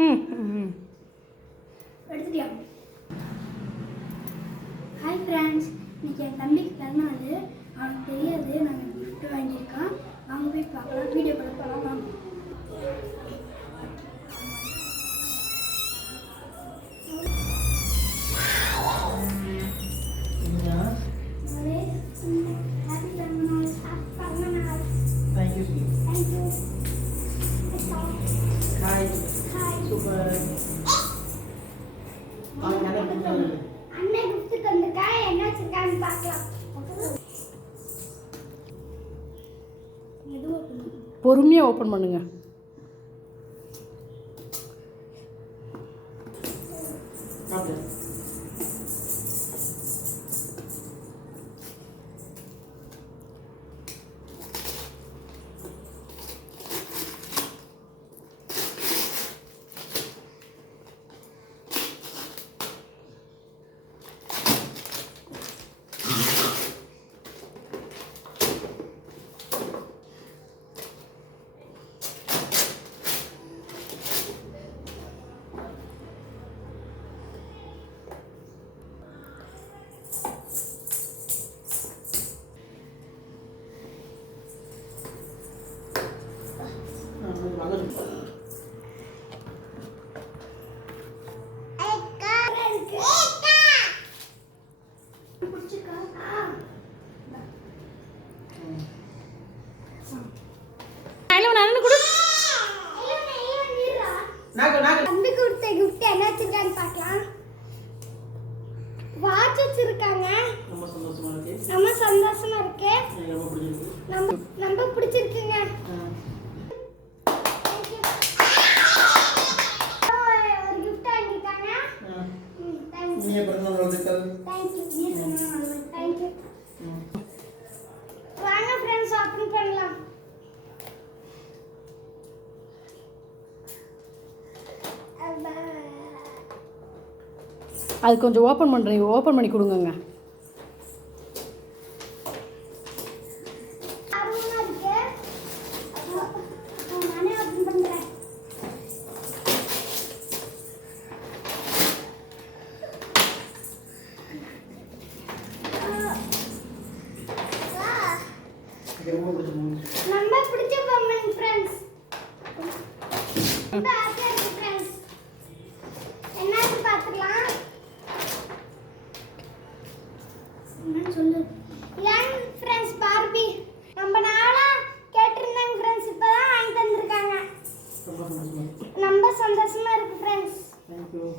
ம் ம் எடுத்துட்டியா? ஹாய் ஃப்ரெண்ட்ஸ் இன்னைக்கு என் தம்பிக்கு பிறந்தநாள் அவனுக்கு தெரியாது. நாங்கள் கிஃப்ட் வாங்கியிருக்கோம் அவங்க போய் பார்க்கலாம். வீடியோ கூட அண்ணன் கிஃப்ட் தந்திருக்கா என்ன வச்சிருக்கான்னு பார்க்கலாம் பொறுமையாக ஓப்பன் பண்ணுங்க. சாப்பிடு. நாக்கு நாக்கு. தம்பி கொடுத்த gift என்ன பார்க்கலாம். வாட்ச் வச்சிருக்காங்க. ரொம்ப சந்தோஷமா இருக்கு. நம்ம சந்தோஷமா இருக்கு. எனக்கு ரொம்ப பிடிச்சிருக்கு. நம்ம நம்ம பிடிச்சிருக்குங்க. ஒரு gift thank you. இனிய பிறந்தநாள் வாழ்த்துக்கள் Thank you. நீ சொன்னா. Thank you. வாங்க ஃப்ரெண்ட்ஸ் ஓப்பன் பண்ணலாம். அது கொஞ்சம் ஓப்பன் பண்ணுறீங்க ஓப்பன் பண்ணி கொடுங்கங்க. நம்ம பிடிச்ச பொம்மை ஃப்ரெண்ட்ஸ் 就